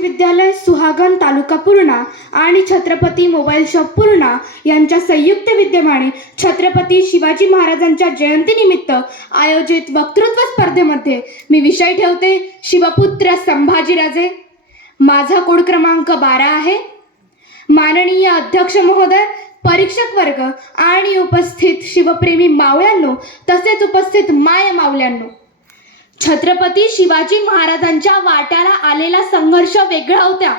विद्यालय सुहागण तालुका पूर्णा आणि Chhatrapati mobile shop Purna यांच्या संयुक्त विद्यमाने छत्रपती शिवाजी महाराजांच्या जयंतीनिमित्त आयोजित वक्तृत्व स्पर्धेमध्ये मी विषय ठेवते शिवपुत्र संभाजीराजे. माझा कोड क्रमांक 12 आहे. माननीय अध्यक्ष महोदय, परीक्षक वर्ग आणि उपस्थित शिवप्रेमी मावळ्यांनो तसेच उपस्थित माय मावल्यांनो, छत्रपती शिवाजी महाराजांच्या वाट्याला आलेला संघर्ष वेगळा होता.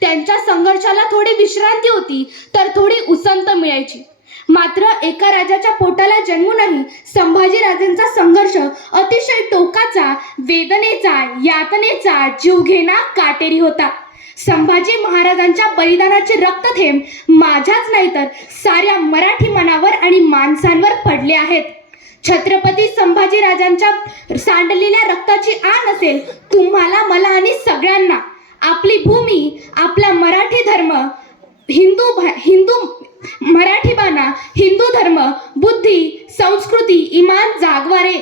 त्यांच्या संघर्षाला थोडी विश्रांती होती तर थोडी उसंत मिळायची. मात्र एका राजाच्या पोटाला जन्मूनही संभाजीराजांचा संघर्ष अतिशय टोकाचा, वेदनेचा, यातनेचा, जीवघेणा, काटेरी होता. संभाजी महाराजांच्या बलिदानाचे रक्तथेंब माझ्याच नाही तर साऱ्या मराठी मनावर आणि माणसांवर पडले आहेत. छत्रपती संभाजीराजांच्या सांडलेल्या रक्ताची आण असेल तुम्हाला, मला आणि सगळ्यांना. आपली भूमी, आपला मराठी धर्म, हिंदू मराठी बाणा, हिंदू धर्म, बुद्धी, संस्कृती, इमान जागवारे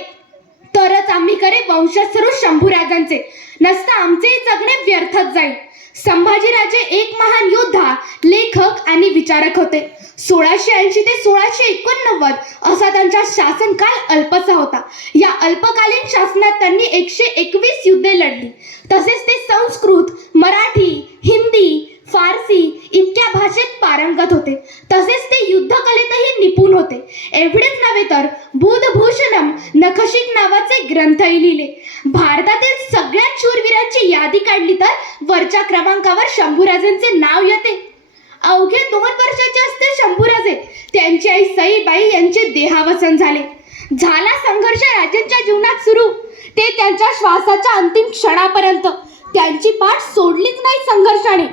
तरच आम्ही करे वंशस्वरू शंभूराजांचे. नसता आमचे जगणे व्यर्थच जाईल. संभाजीराजे एक महान योद्धा, लेखक आणि विचारक होते. 1680 ते 1689 असा त्यांचा शासनकाळ अल्पसा होता. या अल्पकालीन शासनात त्यांनी 121 युद्धे लढली. तसेच ते संस्कृत, मराठी, हिंदी, फारसी इतक्या भाषेत पारंगत होते. तसेच ते युद्धकलेतही निपुण होते. एवढेच नव्हे तर बुधभूषणम नखशिक नावाचे ग्रंथही लिहिले. भारतातील सगळ्या शूरवीरांची यादी काढली तर वरच्या क्रमांकावर शंभूराजांचे नाव येते. अवघे 2 वर्षाचे असते शंभूराजे. त्यांची आई सईबाई यांचे देहावसन झाले. झाला संघर्ष राजांच्या जीवनात सुरू. ते त्यांच्या श्वासाच्या अंतिम क्षणापर्यंत त्यांची पाठ सोडलीच नाही संघर्षाने.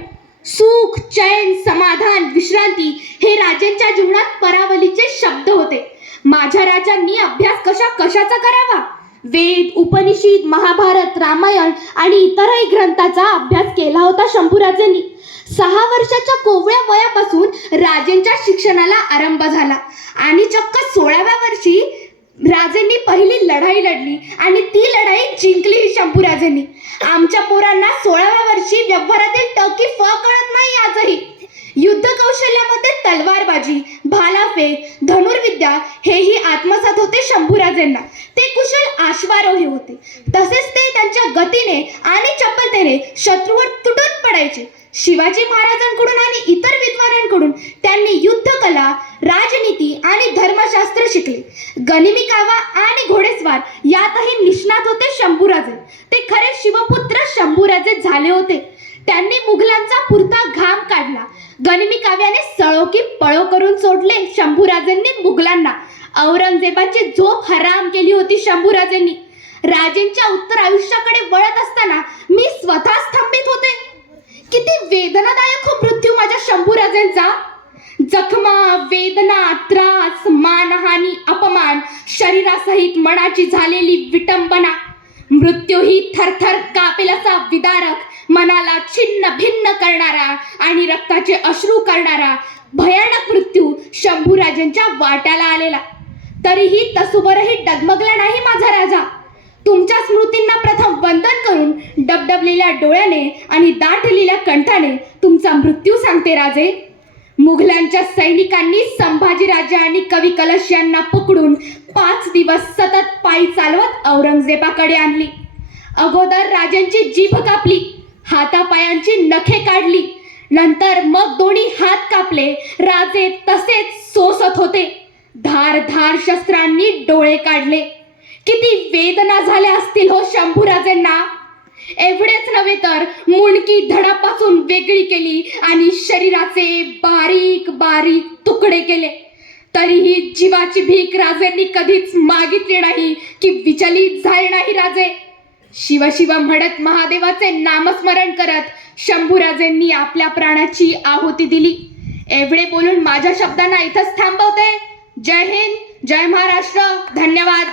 सुख, चैन, समाधान, विश्रांती हे राजांच्या जीवनात परावलीचे शब्द होते. माझ्या राजांनी अभ्यास कशाचा करावा? वेद, उपनिषद, महाभारत, रामायण आणि इतरही ग्रंथाचा अभ्यास केला होता शंभूराजांनी. 6 वर्षाच्या कोवळ्या वयापासून राजांच्या शिक्षणाला आरंभ झाला आणि चक्क 16व्या वर्षी राजांनी पहिली लढाई लढली आणि ती लढाई जिंकली शंभूराजांनी. आमच्या पोरांना 16व्या वर्षी व्यवहारातील टकी कळत नाही आजही. युद्ध कौशल्यामध्ये तलवारबाजी, भालाफेक, धनुर्विद्या हेही आत्मसात होते शंभूराजांना. ते कुशल अश्वारोही होते. तसेच ते त्यांच्या गतीने आणि चपलतेने शत्रूवर तुटून पडायचे. शिवाजी महाराजांकडून आणि इतर विद्वानांकडून त्यांनी युद्धकला, राजनीती आणि धर्मशास्त्र शिकले. गनिमी कावा आणि घोडेस्वार यातही निष्णात होते शंभूराजे. ते खरे शिवपुत्र शंभूराजे झाले होते. त्यांनी मुघलांचा पुरता घाम काढला. गनिमी काव्याने सळो की पळो करून सोडले शंभूराजांनी मुघलांना. औरंगजेबाची झोप हराम केली होती शंभूराजांनी. राजेंच्या उत्तर आयुष्याकडे वळत असताना मी स्वतः स्तंभित होते. किती वेदनादायक हो मृत्यू माझ्या शंभूराजांचा. जखमा, वेदना, त्रास, मानहानी, अपमान, शरीरासहित मनाची झालेली विटंबना. मृत्यू ही थरथर कापेल असा विदारक, मनाला छिन्न भिन्न करणारा आणि रक्ताचे अश्रू करणारा भयानक मृत्यू शंभूराजांच्या वाट्याला आलेला. तरीही तसूवरही डगमगला नाही माझा राजा. तुमच्या स्मृतींना प्रथम वंदन करून डबडबलेल्या डोळ्याने आणि दाटलेल्या कंठाने तुमचा मृत्यू सांगते राजे. मुघलांच्या सैनिकांनी संभाजीराजे आणि कवी कलश यांना पकडून 5 दिवस सतत पायी चालवत औरंगजेबाकडे आणली. अगोदर राजांची जीभ कापली, हातापायांची नखे काढली. नंतर मग दोन्ही हात कापले. राजे तसेच सोसत होते. धार धार शस्त्रांनी डोळे काढले. किती वेदना झाल्या असतील हो शंभूराजांना. एवढेच नव्हे तर मुंडकी धडापासून वेगळी केली आणि शरीराचे बारीक बारीक तुकडे केले. तरीही जीवाची भीक राजांनी कधीच मागितली नाही की विचलित झाले नाही राजे. शिव शिव म्हणत महादेवाचे नामस्मरण करत शंभूराजांनी आपल्या प्राणाची आहुती दिली. एवढे बोलून माझ्या शब्दांना इथंच थांबवते. जय हिंद, जय महाराष्ट्र. धन्यवाद.